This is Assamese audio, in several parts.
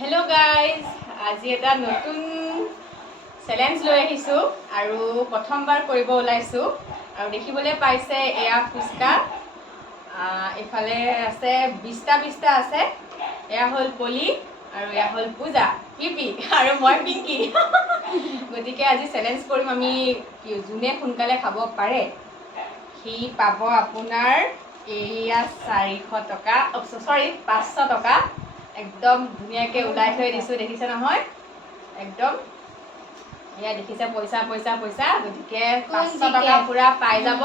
হেল্ল' গাইজ, আজি এটা নতুন চেলেঞ্জ লৈ আহিছোঁ আৰু প্ৰথমবাৰ কৰিব ওলাইছোঁ আৰু দেখিবলৈ পাইছে এয়া ফুচকা। এইফালে আছে 20টা আছে। এয়া হ'ল পলি আৰু এয়া হ'ল পূজা, পিপি আৰু মই পিংকি। গতিকে আজি চেলেঞ্জ কৰিম আমি, যোনে সোনকালে খাব পাৰে সি পাব আপোনাৰ এয়া 400 টকা, চৰি 500 টকা। একদম ধুনীয়াকৈ ওলাই থৈ দিছোঁ, দেখিছে নহয়? একদম এয়া দেখিছে, পইচা পইচা পইচা। গতিকে 500 টকা পূৰা পাই যাব।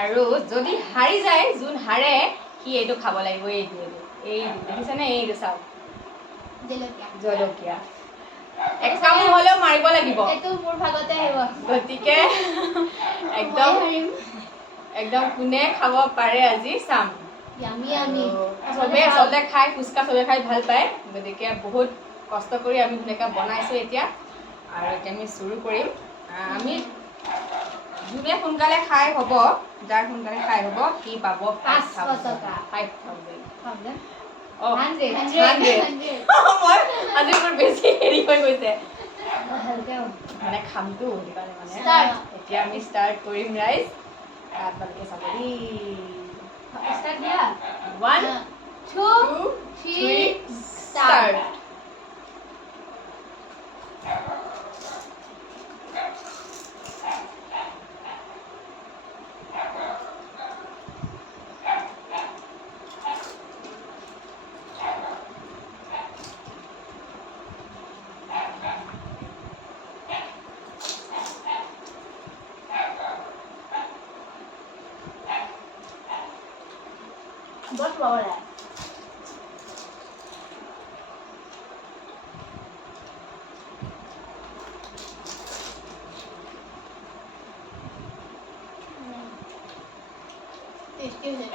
আৰু যদি হাৰি যায়, যোন হাৰে সি এইটো খাব লাগিব। এইটো দেখিছেনে? এইটো চাওক, জলকীয়া। এক চামুচ হ'লেও মাৰিব লাগিব। গতিকে একদম কোনে খাব পাৰে আজি চাম। চবে খাই, ফুচকা চবে খাই ভাল পায়। গতিকে বহুত কষ্ট কৰি আমি ধুনীয়াকৈ বনাইছোঁ এতিয়া। আৰু এতিয়া আমি চুৰু কৰিম। আমি যোনে সোনকালে খাই হ'ব, যাৰ সোনকালে খাই হ'ব সি পাব 500 টকা। 5,000 মই আজি মোৰ বেছি হেৰি হৈ গৈছে, মানে খামটো সেইকাৰণে মানে। এতিয়া আমি ষ্টাৰ্ট কৰিম ৰাইজ। আপোনালোকে চাব দেই। 1, 2, 3, ষ্টাৰ্ট। बहुत पावर है। टेस्टी है।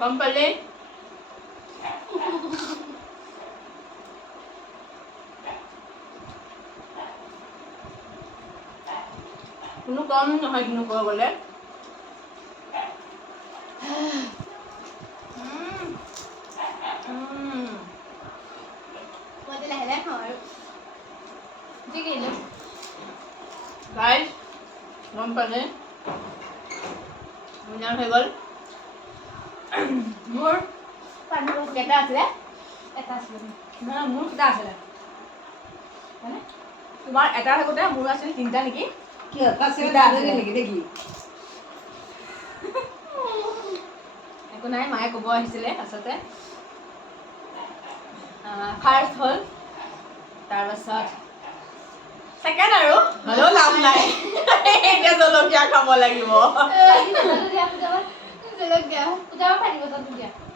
कम पहले কোনো কম নহয়, কিন্তু ক'ব গ'লে গাইজ গম পালে উইনাৰ হৈ গ'ল। মোৰ কেইটা আছিলে? এটা আছিলে। নহয়, মোৰ কেইটা আছিলে মানে তোমাৰ এটা থাকোঁতে মোৰ আছিল 3টা নেকি? নেকি দেখি একো নাই, মায়ে ক'ব আহিছিলে। আচলতে ফাৰ্ষ্ট হ'ল, তাৰপাছত ছেকেণ্ড আৰু হ'লেও লাভ নাই এতিয়া জলকীয়া খাব লাগিব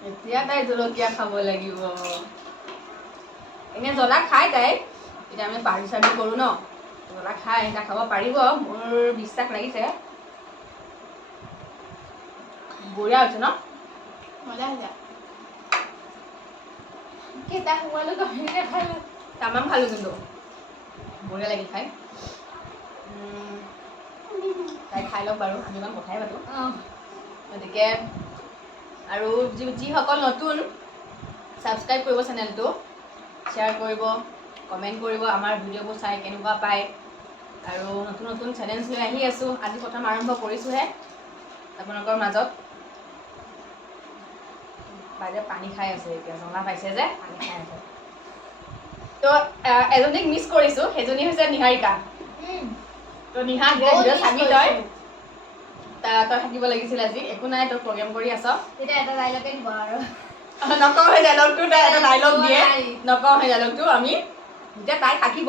এতিয়া তাই জলকীয়া খাব লাগিব এনে জ্বলা খাই তাই এতিয়া আমি পাৰ্টি চাৰ্টি কৰোঁ ন জ্বলা খাই এতিয়া খাব পাৰিব মোৰ বিশ্বাস লাগিছে বঢ়িয়া হৈছে ন তামাম খালোঁ কিন্তু বঢ়িয়া লাগিল খাই তাই খাই লওক বাৰু আমি ইমান কথাই পাতোঁ গতিকে আৰু যিসকল নতুন ছাবস্ক্ৰাইব কৰিব চেনেলটো শ্বেয়াৰ কৰিব কমেণ্ট কৰিব আমাৰ ভিডিঅ'বোৰ চাই কেনেকুৱা পায় আৰু নতুন নতুন চেলেঞ্জ লৈ আহি আছোঁ আজি প্ৰথম আৰম্ভ কৰিছোঁহে আপোনালোকৰ মাজত বাইদেউ পানী খাই আছে এতিয়া জ্বলা পাইছে যে পানী খাই আছে তো এজনীক মিছ কৰিছোঁ সেইজনী হৈছে নিহাৰিকা তো নিহা ভিডিঅ' চাবি তই তই থাকিব লাগিছিল আজি একো নাই তই প্ৰগ্ৰেম কৰি আছ তেতিয়া এটা ডাইলগে দিব আৰু নকওঁ সেই ডাইলগটো তাই এটা ডাইলগ দিয়ে নকওঁ সেই ডাইলগটো আমি যেতিয়া তাই থাকিব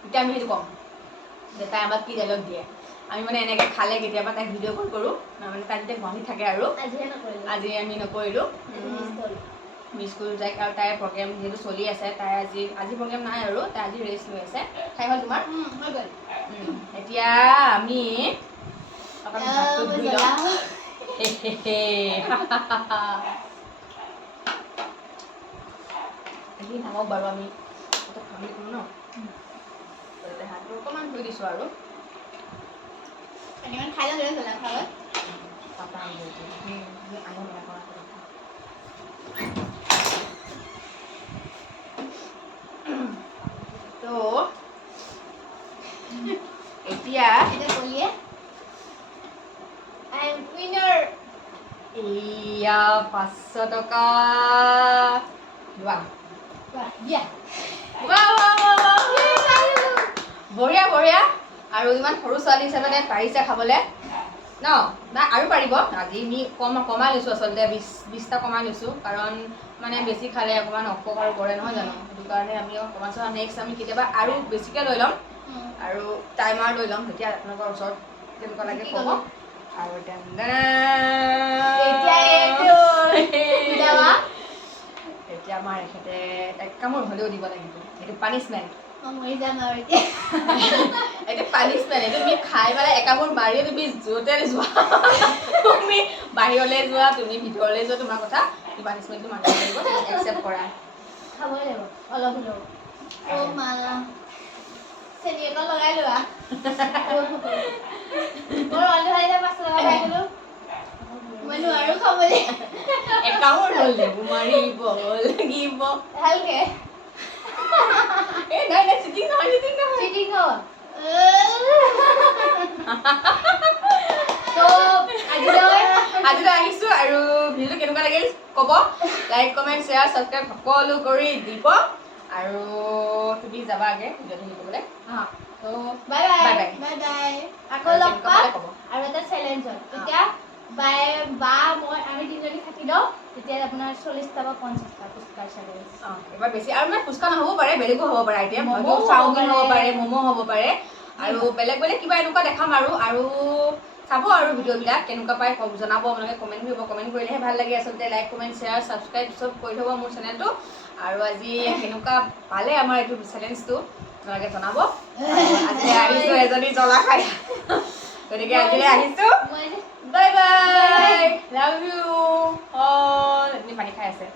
তেতিয়া আমি সেইটো ক'ম যে তাই আমাক কি ডাইলগ দিয়ে আমি মানে এনেকৈ খালে কেতিয়াবা তাইক ভিডিঅ' কল কৰোঁ মানে তাই যেতিয়া গুৱাহাটীত থাকে আৰু আজি আমি নকৰিলোঁ মিছ কৰিলোঁ তাইক আৰু তাইৰ প্ৰগ্ৰেম যিহেতু চলি আছে তাই আজি প্ৰগ্ৰেম নাই আৰু তাই আজি ৰেষ্ট লৈ আছে খাই হ'ল তোমাৰ এতিয়া আমি ভাতটো ধুই লওঁ থাকক বাৰু আমি খাম বুলি ক'লোঁ ন হাতটো অকণমান ধুই দিছোঁ আৰু খাই লওঁ জ্বলা খাব পাপা তো এতিয়া কলিয়ে আই এম উইনাৰ এয়া 500 টকা লোৱা দিয়া বঢ়িয়া বঢ়িয়া আৰু ইমান সৰু ছোৱালী হিচাপে তাই পাৰিছে খাবলৈ ন নাই আৰু পাৰিব আজি আমি কমাই লৈছোঁ আচলতে 20টা কমাই লৈছোঁ কাৰণ মানে বেছি খালে অকণমান অপকাৰ কৰে নহয় জানো সেইটো কাৰণে আমি কমাইছোঁ নেক্সট আমি কেতিয়াবা আৰু বেছিকৈ লৈ ল'ম আৰু টাইমাৰ লৈ ল'ম তেতিয়া আপোনালোকৰ ওচৰত কেনেকুৱা লাগে ক'ব আৰু এতিয়া আমাৰ এখেতে এক কামোৰ হ'লেও দিব লাগিব এইটো পানিছমেণ্ট এইটো পানিছমেণ্ট এইটো তুমি খাই পেলাই একামোৰ মাৰি তুমি য'তে যোৱা তুমি বাহিৰলৈ যোৱা তুমি ভিতৰলৈ যোৱা তোমাৰ কথা এই পানিছমেণ্টটো মানিব লাগিব একচেপ্ট কৰা খাবই লাগিব অলপ হ'লেও মা চেনি এটা লগাই লোৱা মোৰ অন্ধ ভাইতে 500 টকা পাই গ'লো মই নোৱাৰো খাবলৈ একামোৰ হ'ল নেবু মাৰিব লাগিব ভালকে নাই চিটিং নহয় চিটিং হয় তো আজিলৈ আহিছোঁ আৰু ভিডিঅ'টো কেনেকুৱা লাগিল ক'ব লাইক কমেণ্ট শ্বেয়াৰ ছাবস্ক্ৰাইব সকলো কৰি দিব আৰু তুমি যাবা আগে ভিডিঅ'টো শিকিবলৈ তো বাই বাই আকৌ লগ পাম আৰু এটা চেলেঞ্জত তেতিয়া মই আমি তিনিজনী থাকি লওঁ তেতিয়া আপোনাৰ 40টা বা 50টা পুচকাৰ চেলেঞ্জ এবাৰ বেছি আৰু মানে ফুচকা নহ'ব পাৰে বেলেগো হ'ব পাৰে এতিয়া চাওমিন হ'ব পাৰে ম'ম' হ'ব পাৰে আৰু বেলেগ কিবা এনেকুৱা দেখাম আৰু চাব আৰু ভিডিঅ'বিলাক কেনেকুৱা পায় জনাব আপোনালোকে কমেণ্ট কৰিব কমেণ্ট কৰিলেহে ভাল লাগে আচলতে লাইক কমেণ্ট শ্বেয়াৰ ছাবস্ক্ৰাইব চব কৰি থ'ব মোৰ চেনেলটো আৰু আজি কেনেকুৱা পালে আমাৰ এইটো চেলেঞ্জটো আপোনালোকে জনাব আজিলৈ আহিছোঁ এজনী জ্বলা খাই গতিকে আজিলৈ আহিছোঁ bye bye love you all এজনী পানী খাই আছে